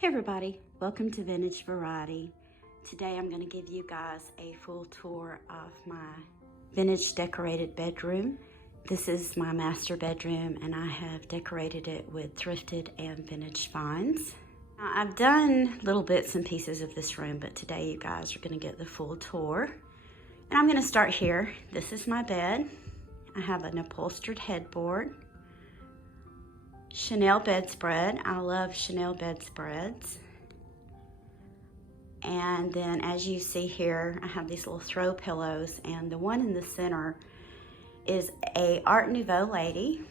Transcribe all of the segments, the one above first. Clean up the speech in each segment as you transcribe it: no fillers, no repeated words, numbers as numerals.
Hey everybody, welcome to Vintage Variety. Today I'm going to give you guys a full tour of my vintage decorated bedroom. This is my master bedroom and I have decorated it with thrifted and vintage finds. Now, I've done little bits and pieces of this room, but today you guys are going to get the full tour. And I'm going to start here. This is my bed. I have an upholstered headboard. Chanel bedspread. I love Chanel bedspreads. And then as you see here, I have these little throw pillows, and the one in the center is a Art Nouveau lady,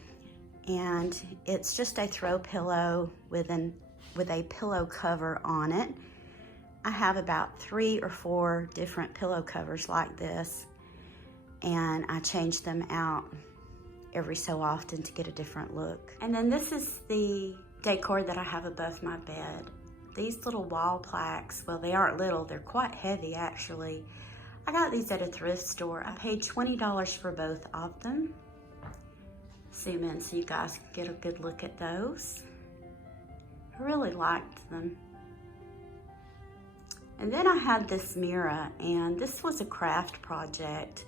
and it's just a throw pillow with a pillow cover on it. I have about 3 or 4 different pillow covers like this, and I change them out every so often to get a different look. And then this is the decor that I have above my bed. These little wall plaques, well, they aren't little, they're quite heavy actually. I got these at a thrift store. I paid $20 for both of them. Zoom in so you guys can get a good look at those. I really liked them. And then I had this mirror, and this was a craft project.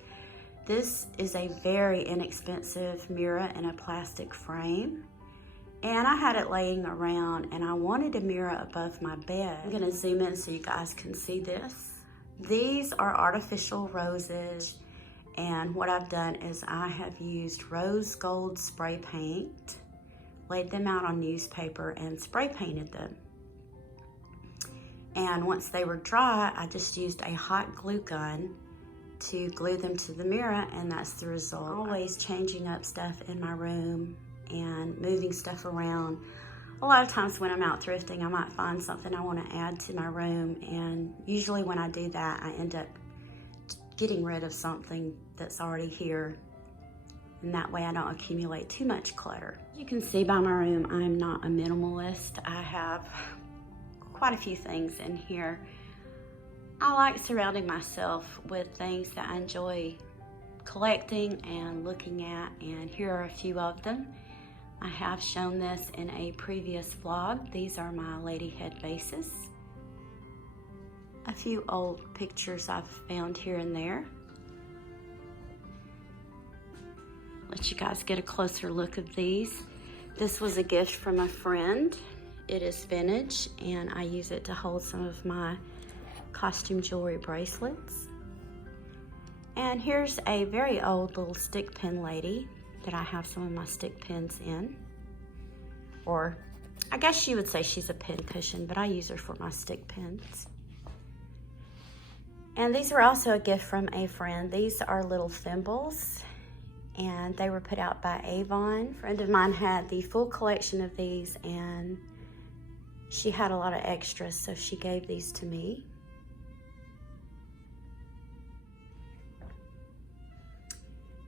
This is a very inexpensive mirror in a plastic frame. And I had it laying around, and I wanted a mirror above my bed. I'm gonna zoom in so you guys can see this. These are artificial roses, and what I've done is I have used rose gold spray paint, laid them out on newspaper, and spray painted them. And once they were dry, I just used a hot glue gun to glue them to the mirror, and that's the result. I'm always changing up stuff in my room and moving stuff around. A lot of times when I'm out thrifting, I might find something I want to add to my room, and usually when I do that, I end up getting rid of something that's already here, and that way I don't accumulate too much clutter. You can see by my room, I'm not a minimalist. I have quite a few things in here. I like surrounding myself with things that I enjoy collecting and looking at, and here are a few of them. I have shown this in a previous vlog. These are my lady head vases. A few old pictures I've found here and there. Let you guys get a closer look at these. This was a gift from a friend. It is vintage, and I use it to hold some of my costume jewelry bracelets. And here's a very old little stick pin lady that I have some of my stick pins in. Or I guess you would say she's a pin cushion, but I use her for my stick pins. And these were also a gift from a friend. These are little thimbles, and they were put out by Avon. A friend of mine had the full collection of these, and she had a lot of extras, so she gave these to me.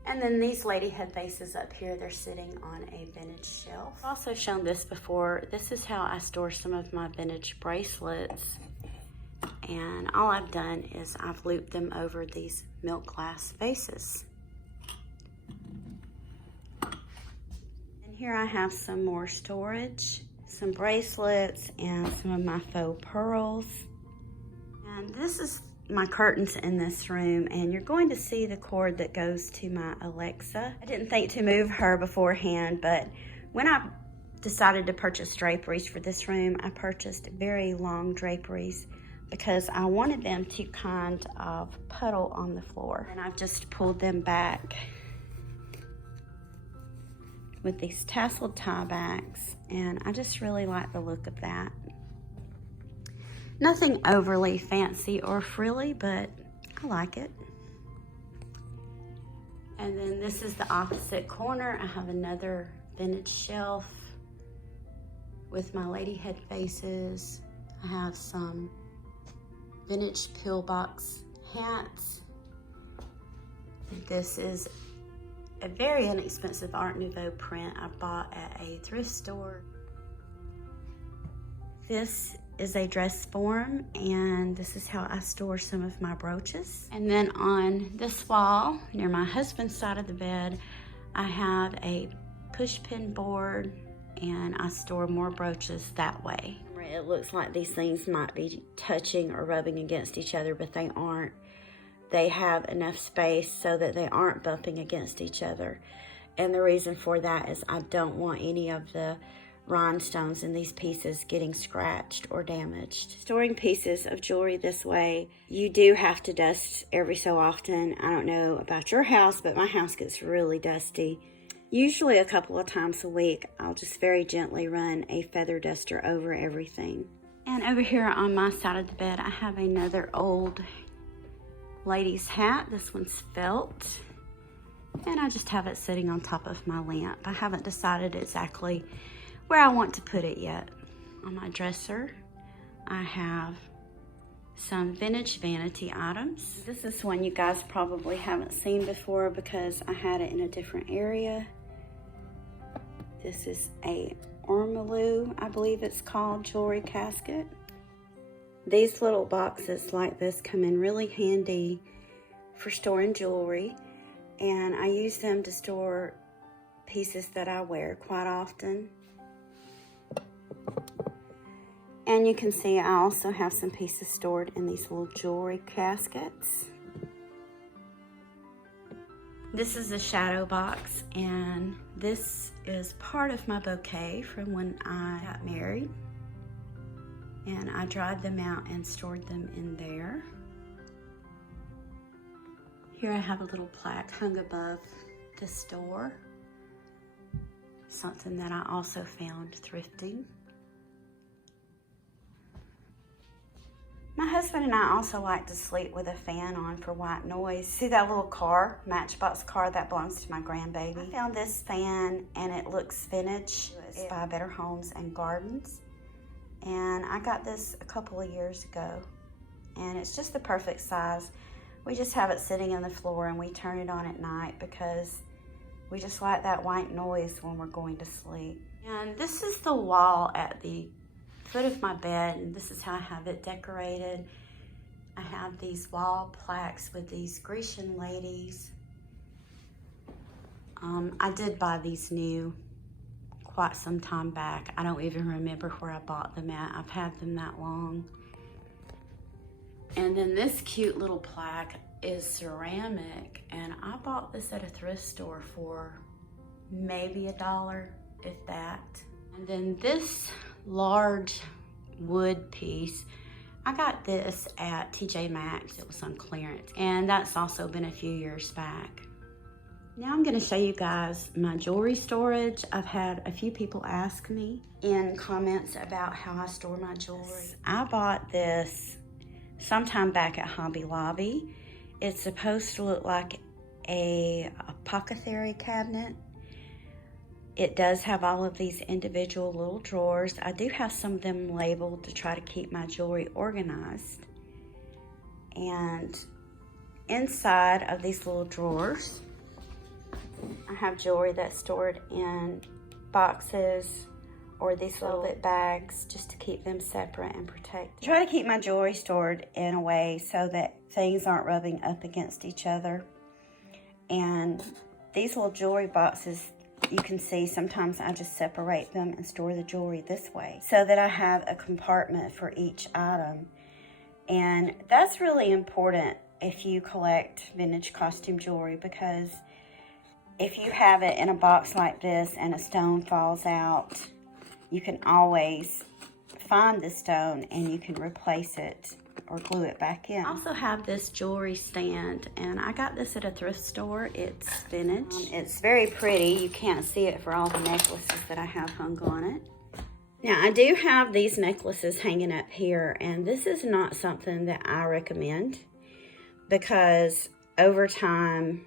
And then these lady head vases up here, they're sitting on a vintage shelf. I've also shown this before. This is how I store some of my vintage bracelets. And all I've done is I've looped them over these milk glass vases. And here I have some more storage, some bracelets, and some of my faux pearls. And this is my curtains in this room, and you're going to see the cord that goes to my Alexa. I didn't think to move her beforehand, but when I decided to purchase draperies for this room, I purchased very long draperies because I wanted them to kind of puddle on the floor. And I've just pulled them back with these tasseled tie backs, and I just really like the look of that. Nothing overly fancy or frilly, but I like it. And then this is the opposite corner. I have another vintage shelf with my lady head vases. I have some vintage pillbox hats. This is a very inexpensive Art Nouveau print I bought at a thrift store. This is a dress form, and this is how I store some of my brooches. And then on this wall, near my husband's side of the bed, I have a push pin board, and I store more brooches that way. It looks like these things might be touching or rubbing against each other, but they aren't. They have enough space so that they aren't bumping against each other. And the reason for that is I don't want any of the rhinestones in these pieces getting scratched or damaged. Storing pieces of jewelry this way, you do have to dust every so often. I don't know about your house, but my house gets really dusty. Usually a couple of times a week, I'll just very gently run a feather duster over everything. And over here on my side of the bed, I have another old lady's hat. This one's felt. And I just have it sitting on top of my lamp. I haven't decided exactly where I want to put it yet. On my dresser, I have some vintage vanity items. This is one you guys probably haven't seen before because I had it in a different area. This is a ormolu, I believe it's called, jewelry casket. These little boxes like this come in really handy for storing jewelry, and I use them to store pieces that I wear quite often. And you can see I also have some pieces stored in these little jewelry caskets. This is a shadow box, and this is part of my bouquet from when I got married. And I dried them out and stored them in there. Here I have a little plaque hung above the store. Something that I also found thrifting. My husband and I also like to sleep with a fan on for white noise. See that little car, Matchbox car, that belongs to my grandbaby? I found this fan and it looks vintage. It's by Better Homes and Gardens. And I got this a couple of years ago. And it's just the perfect size. We just have it sitting on the floor and we turn it on at night because we just like that white noise when we're going to sleep. And this is the wall at the foot of my bed, and this is how I have it decorated. I have these wall plaques with these Grecian ladies. I did buy these new quite some time back. I don't even remember where I bought them at. I've had them that long. And then this cute little plaque is ceramic, and I bought this at a thrift store for maybe $1, if that. And then this large wood piece, I got this at TJ Maxx. It was on clearance, and that's also been a few years back. Now I'm going to show you guys my jewelry storage. I've had a few people ask me in comments about how I store my jewelry. I bought this sometime back at Hobby Lobby. It's supposed to look like a apothecary cabinet. It does have all of these individual little drawers. I do have some of them labeled to try to keep my jewelry organized. And inside of these little drawers, I have jewelry that's stored in boxes or these little bit bags just to keep them separate and protected. I try to keep my jewelry stored in a way so that things aren't rubbing up against each other. And these little jewelry boxes, you can see sometimes I just separate them and store the jewelry this way so that I have a compartment for each item. And that's really important if you collect vintage costume jewelry, because if you have it in a box like this and a stone falls out, you can always find the stone and you can replace it or glue it back in. I also have this jewelry stand, and I got this at a thrift store. It's vintage. It's very pretty. You can't see it for all the necklaces that I have hung on it. Now, I do have these necklaces hanging up here, and this is not something that I recommend because over time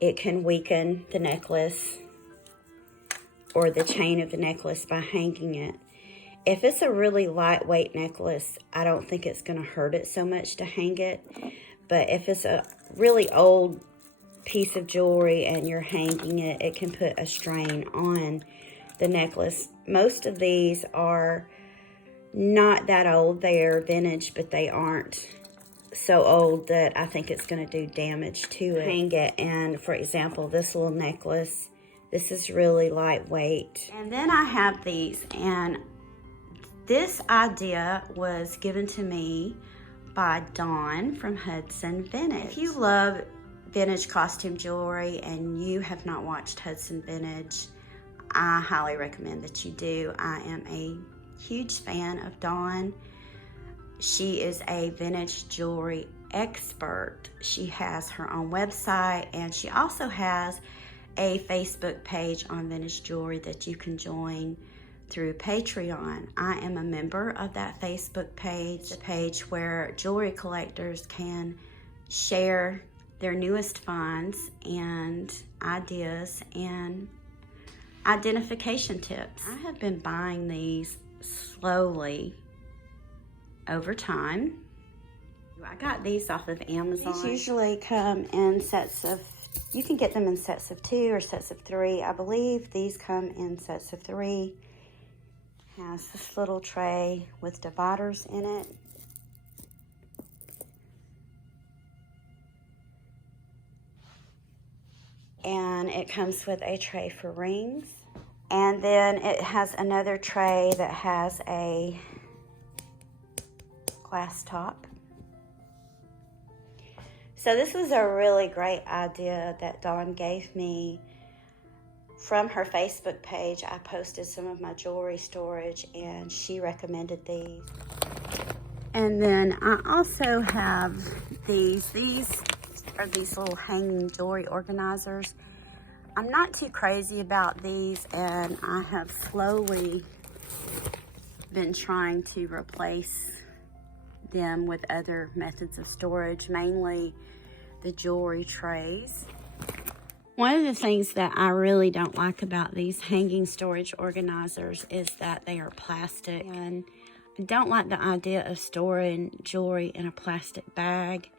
it can weaken the necklace or the chain of the necklace by hanging it. If it's a really lightweight necklace, I don't think it's going to hurt it so much to hang it. But if it's a really old piece of jewelry and you're hanging it, it can put a strain on the necklace. Most of these are not that old. They are vintage, but they aren't so old that I think it's going to do damage to it. Hang it, and for example, this little necklace, this is really lightweight. And then I have these, and This idea was given to me by Dawn from Hudson Vintage. If you love vintage costume jewelry and you have not watched Hudson Vintage, I highly recommend that you do. I am a huge fan of Dawn. She is a vintage jewelry expert. She has her own website, and she also has a Facebook page on vintage jewelry that you can join through Patreon. I am a member of that Facebook page, a page where jewelry collectors can share their newest finds and ideas and identification tips. I have been buying these slowly over time. I got these off of Amazon. These usually come in sets of, you can get them in sets of 2 or sets of 3. I believe these come in sets of 3. Has this little tray with dividers in it. And it comes with a tray for rings. And then it has another tray that has a glass top. So this was a really great idea that Dawn gave me. From her Facebook page, I posted some of my jewelry storage and she recommended these. And then I also have these. These are these little hanging jewelry organizers. I'm not too crazy about these, and I have slowly been trying to replace them with other methods of storage, mainly the jewelry trays. One of the things that I really don't like about these hanging storage organizers is that they are plastic, and I don't like the idea of storing jewelry in a plastic bag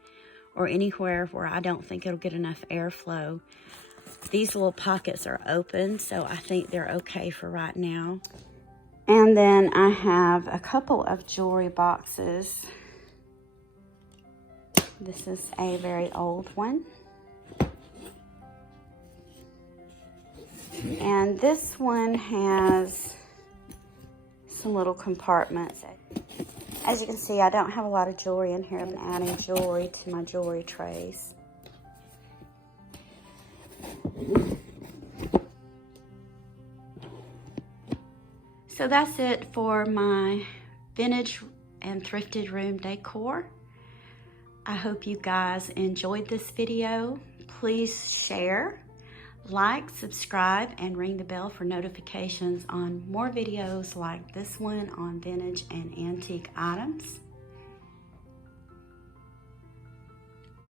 or anywhere where I don't think it'll get enough airflow. These little pockets are open, so I think they're okay for right now. And then I have a couple of jewelry boxes. This is a very old one. And this one has some little compartments. As you can see, I don't have a lot of jewelry in here. I'm adding jewelry to my jewelry trays. So that's it for my vintage and thrifted room decor. I hope you guys enjoyed this video. Please share, like, subscribe, and ring the bell for notifications on more videos like this one on vintage and antique items.